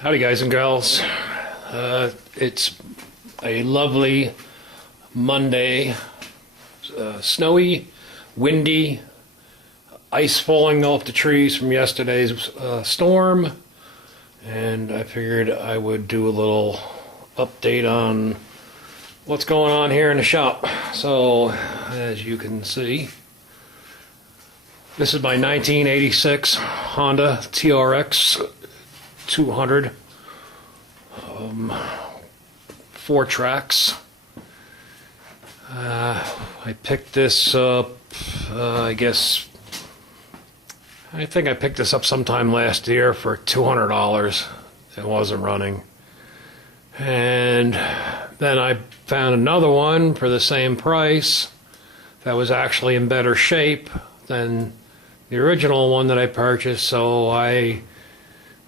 Howdy guys and gals. It's a lovely Monday, snowy, windy, ice falling off the trees from yesterday's storm, and I figured I would do a little update on what's going on here in the shop. So as you can see, this is my 1986 Honda Trx 200 4 tracks. I picked this up, I think I picked this up sometime last year for $200. It wasn't running. And then I found another one for the same price that was actually in better shape than the original one that I purchased, so I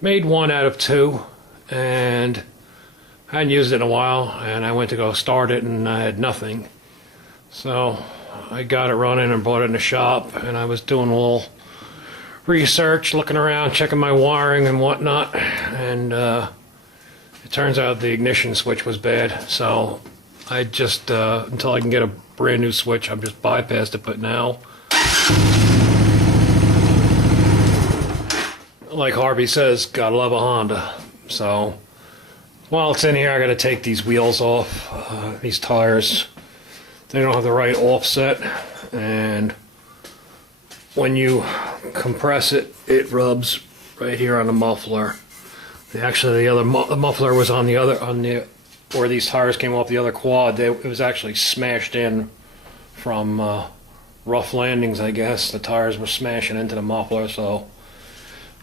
made one out of two, and I hadn't used it in a while, and I went to go start it and I had nothing. So I got it running and brought it in the shop, and I was doing a little research, looking around, checking my wiring and whatnot, and it turns out the ignition switch was bad, so I just, until I can get a brand new switch, I'm just bypassed it. But now, like Harvey says, gotta love a Honda. So while it's in here, I gotta take these wheels off, these tires. They don't have the right offset, and when you compress it, it rubs right here on the muffler. Actually, the muffler was on the where these tires came off the other quad. It was actually smashed in from rough landings, I guess. The tires were smashing into the muffler, so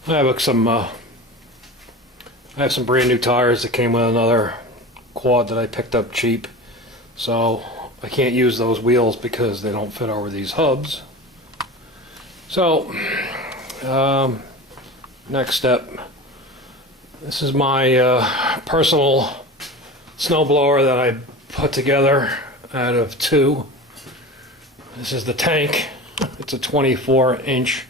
I have some brand new tires that came with another quad that I picked up cheap. So I can't use those wheels because they don't fit over these hubs. So next step. This is my personal snowblower that I put together out of two. This is the tank. It's a 24-inch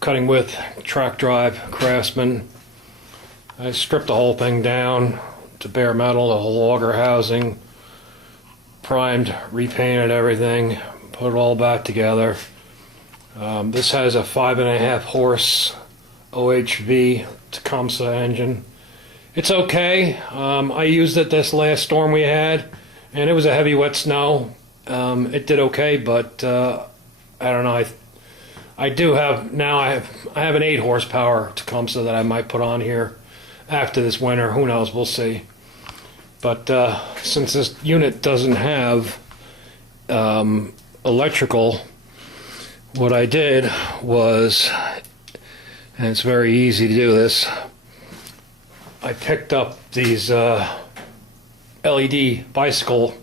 cutting width track drive Craftsman. I stripped the whole thing down to bare metal, the whole auger housing, primed, repainted everything, put it all back together. This has a 5.5 horse OHV Tecumseh engine. It's okay. I used it this last storm we had, and it was a heavy wet snow. It did okay, but I don't know. I do have now. I have an 8 horsepower Tecumseh that I might put on here after this winter. Who knows? We'll see. But since this unit doesn't have electrical, what I did was, and it's very easy to do this, I picked up these LED bicycle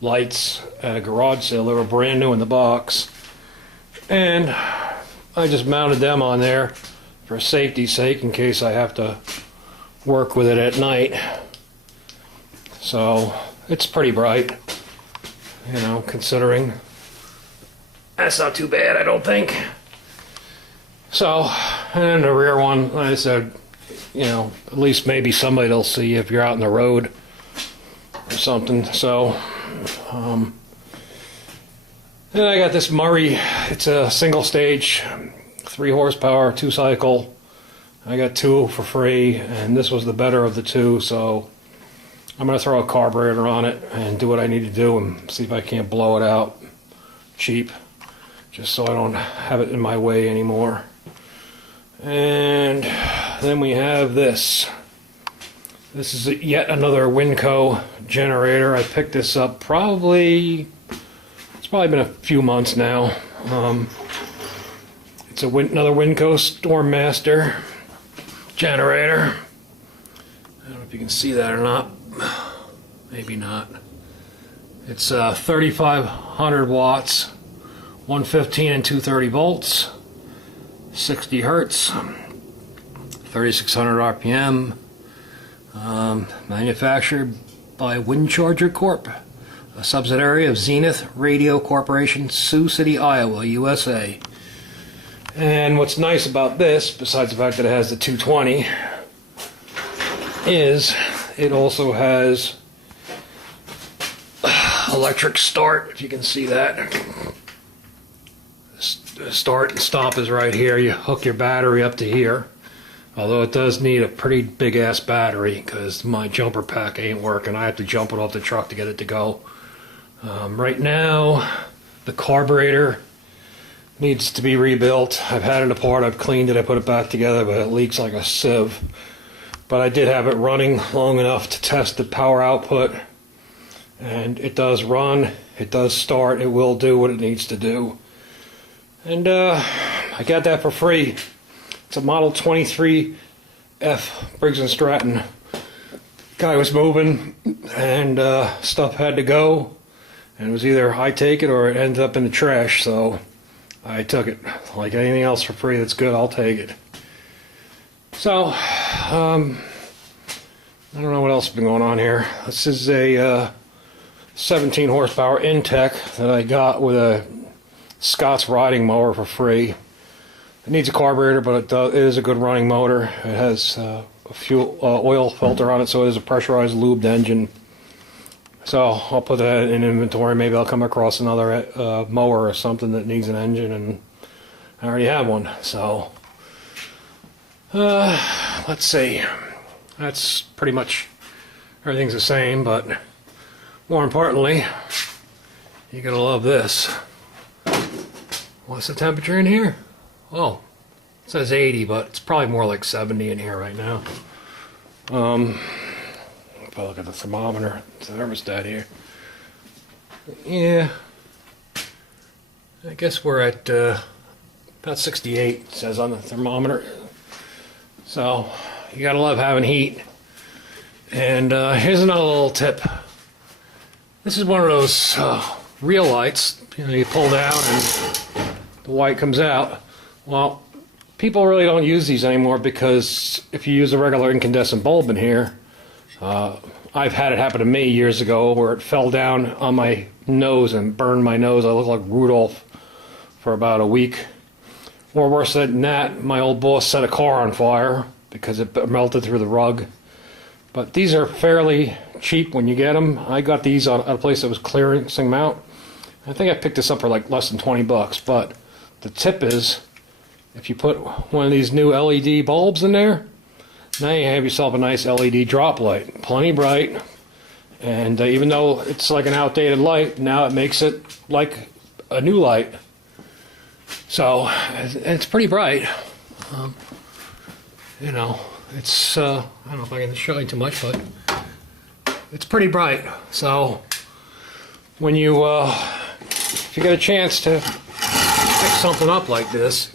lights at a garage sale. They were brand new in the box, and I just mounted them on there for safety's sake in case I have to work with it at night. So it's pretty bright, you know, considering. That's not too bad, I don't think. So, and the rear one, like I said, you know, at least maybe somebody will see if you're out on the road or something. So, then I got this Murray. It's a single stage, 3 horsepower, 2 cycle. I got 2 for free, and this was the better of the 2. So I'm going to throw a carburetor on it and do what I need to do and see if I can't blow it out cheap, just so I don't have it in my way anymore. And then we have this. This is yet another Winco generator. I picked this up it's probably been a few months now. It's another Winco Stormmaster generator. I don't know if you can see that or not. Maybe not. It's 3,500 watts, 115 and 230 volts, 60 hertz, 3,600 RPM. Manufactured by Wind Charger Corp, a subsidiary of Zenith Radio Corporation, Sioux City, Iowa, USA. And what's nice about this, besides the fact that it has the 220, is it also has electric start, if you can see that. Start and stop is right here. You hook your battery up to here. Although it does need a pretty big ass battery because my jumper pack ain't working. I have to jump it off the truck to get it to go. Right now, the carburetor needs to be rebuilt. I've had it apart, I've cleaned it, I put it back together, but it leaks like a sieve. But I did have it running long enough to test the power output. And it does run, it does start, it will do what it needs to do. And I got that for free. It's a Model 23F Briggs & Stratton. Guy was moving and stuff had to go. And it was either I take it or it ends up in the trash, so I took it. Like anything else for free that's good, I'll take it. So, I don't know what else has been going on here. This is a 17 horsepower Intech that I got with a Scott's riding mower for free. It needs a carburetor, but it is a good running motor. It has a fuel oil filter on it, so it is a pressurized lubed engine. So I'll put that in inventory. Maybe I'll come across another mower or something that needs an engine, and I already have one. So let's see. That's pretty much everything's the same, but more importantly, you're gonna love this. What's the temperature in here? Oh, it says 80, but it's probably more like 70 in here right now. If I look at the thermometer, it's the thermostat here. Yeah, I guess we're at about 68, it says on the thermometer. So, you gotta love having heat. And here's another little tip. This is one of those real lights. You know, you pull down and the white comes out. Well, people really don't use these anymore because if you use a regular incandescent bulb in here, I've had it happen to me years ago where it fell down on my nose and burned my nose. I looked like Rudolph for about a week. Or worse than that, my old boss set a car on fire because it melted through the rug. But these are fairly cheap when you get them. I got these at a place that was clearing them out. I think I picked this up for like less than 20 bucks. But the tip is, if you put one of these new LED bulbs in there, now you have yourself a nice LED drop light. Plenty bright. And even though it's like an outdated light, now it makes it like a new light. So, it's pretty bright. You know, it's, I don't know if I can show you too much, but it's pretty bright. So, when you, if you get a chance to pick something up like this,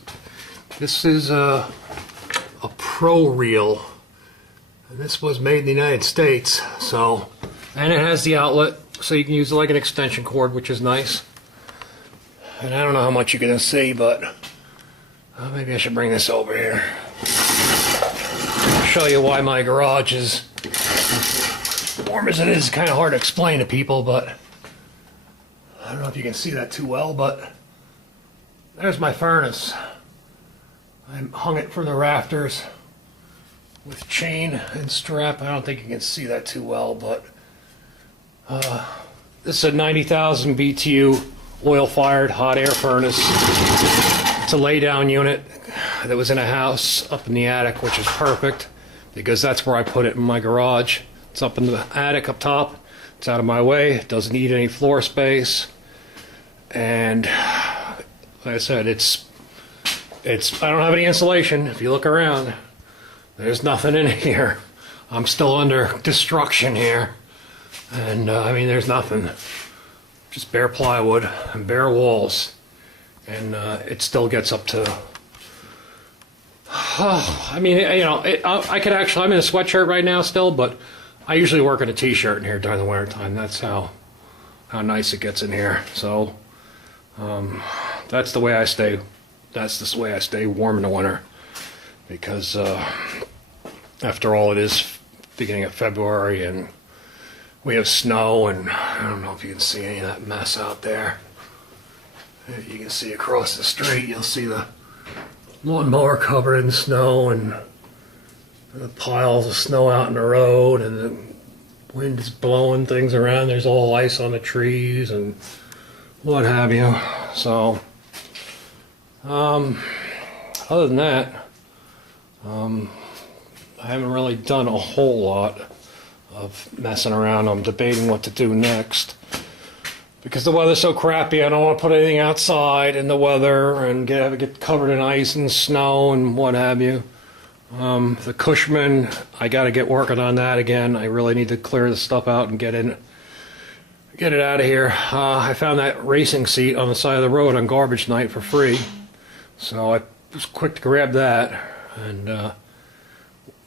this is a Pro Reel. And this was made in the United States, so, and it has the outlet, so you can use it like an extension cord, which is nice. And I don't know how much you can see, but maybe I should bring this over here. I'll show you why my garage is, as warm as it is, kind of hard to explain to people, but I don't know if you can see that too well, but there's my furnace. I hung it from the rafters with chain and strap. I don't think you can see that too well, but this is a 90,000 BTU oil-fired hot air furnace. It's a lay-down unit that was in a house up in the attic, which is perfect because that's where I put it in my garage. It's up in the attic up top. It's out of my way. It doesn't need any floor space. And like I said, it's I don't have any insulation. If you look around, there's nothing in here. I'm still under destruction here. And I mean, there's nothing. Just bare plywood and bare walls. And it still gets up to, I mean, you know, I could actually, I'm in a sweatshirt right now still, but I usually work in a t-shirt in here during the winter time. That's how nice it gets in here. So that's the way I stay. That's the way I stay warm in the winter, because after all, it is beginning of February and we have snow, and I don't know if you can see any of that mess out there. You can see across the street, you'll see the lawnmower covered in snow, and The piles of snow out in the road, and the wind is blowing things around. There's all ice on the trees and what have you. So, other than that, I haven't really done a whole lot of messing around. I'm debating what to do next because the weather's so crappy. I don't want to put anything outside in the weather and get covered in ice and snow and what have you. The Cushman, I got to get working on that again. I really need to clear the stuff out and get it out of here. I found that racing seat on the side of the road on garbage night for free, so I was quick to grab that. And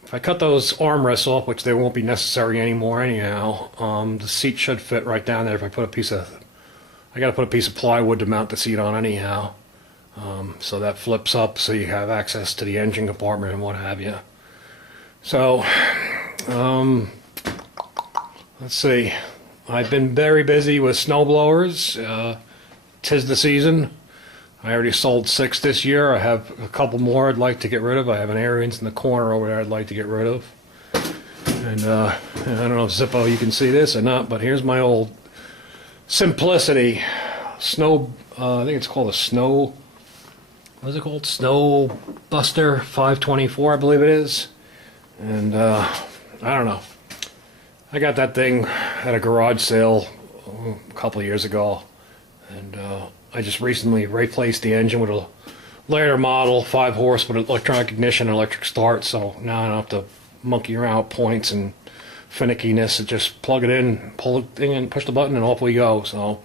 if I cut those armrests off, which they won't be necessary anymore anyhow, the seat should fit right down there. If I put I got to put a piece of plywood to mount the seat on anyhow. So that flips up so you have access to the engine compartment and what have you. So, let's see. I've been very busy with snowblowers. 'Tis the season. I already sold 6 this year. I have a couple more I'd like to get rid of. I have an Ariens in the corner over there I'd like to get rid of. And I don't know if Zippo you can see this or not, but here's my old Simplicity Snow, I think it's called a Snow, what is it called? Snow Buster 524, I believe it is. And I don't know. I got that thing at a garage sale a couple of years ago, and I just recently replaced the engine with a later model, 5 horse with electronic ignition and electric start, so now I don't have to monkey around with points and finickiness, and just plug it in, pull the thing in, push the button, and off we go. So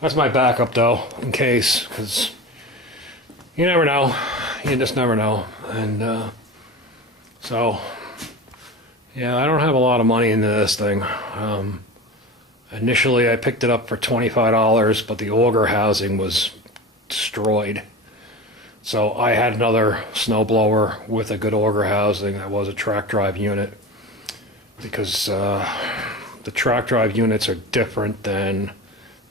that's my backup though, in case, because you never know. You just never know. And so yeah, I don't have a lot of money into this thing. Initially I picked it up for $25, but the auger housing was destroyed. So I had another snowblower with a good auger housing that was a track drive unit, because the track drive units are different than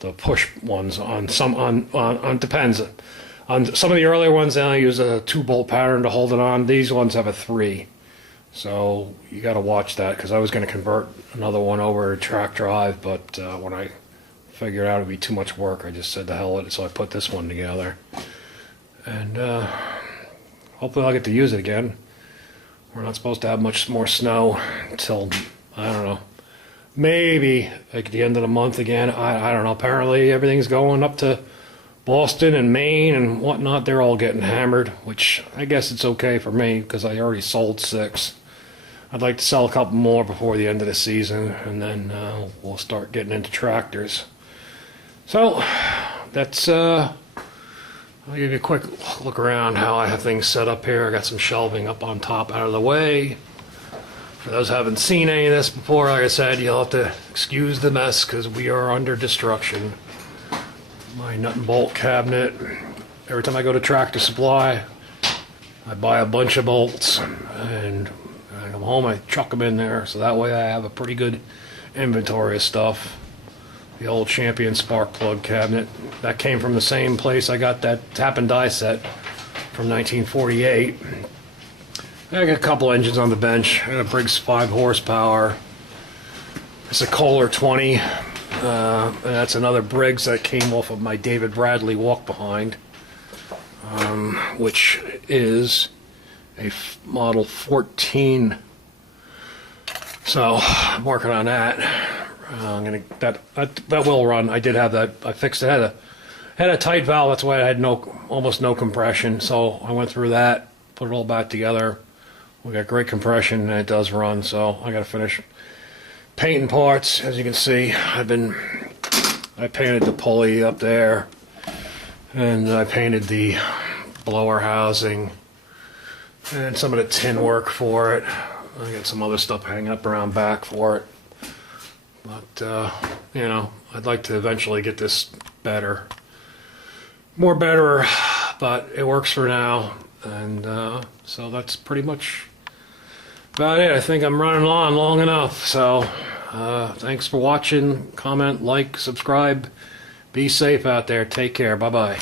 the push ones. Depends. On some of the earlier ones, I use a 2-bolt pattern to hold it on. These ones have a 3. So you got to watch that, because I was going to convert another one over to track drive, but when I figured out it would be too much work, I just said the hell with it, so I put this one together. And hopefully I'll get to use it again. We're not supposed to have much more snow until, I don't know, maybe like the end of the month again. I don't know. Apparently everything's going up to Boston and Maine and whatnot. They're all getting hammered, which I guess it's okay for me because I already sold 6. I'd like to sell a couple more before the end of the season, and then we'll start getting into tractors. So that's I'll give you a quick look around how I have things set up here. I got some shelving up on top out of the way. For those who haven't seen any of this before, like I said, you'll have to excuse the mess because we are under destruction. My nut and bolt cabinet. Every time I go to Tractor Supply, I buy a bunch of bolts, and when I come home, I chuck them in there, so that way I have a pretty good inventory of stuff. The old Champion spark plug cabinet. That came from the same place I got that tap and die set from 1948. I got a couple engines on the bench. I got a Briggs 5 horsepower. It's a Kohler 20. And that's another Briggs that came off of my David Bradley walk behind, which is a model 14. So I'm working on that. I'm gonna that will run. I did have that. I fixed it. Had a tight valve. That's why I had almost no compression. So I went through that, put it all back together. We got great compression, and it does run. So I got to finish painting parts. As you can see, I painted the pulley up there, and I painted the blower housing and some of the tin work for it. I got some other stuff hanging up around back for it. But, you know, I'd like to eventually get this better. More better, but it works for now. And so that's pretty much about it. I think I'm running on long enough. So thanks for watching. Comment, like, subscribe. Be safe out there. Take care. Bye-bye.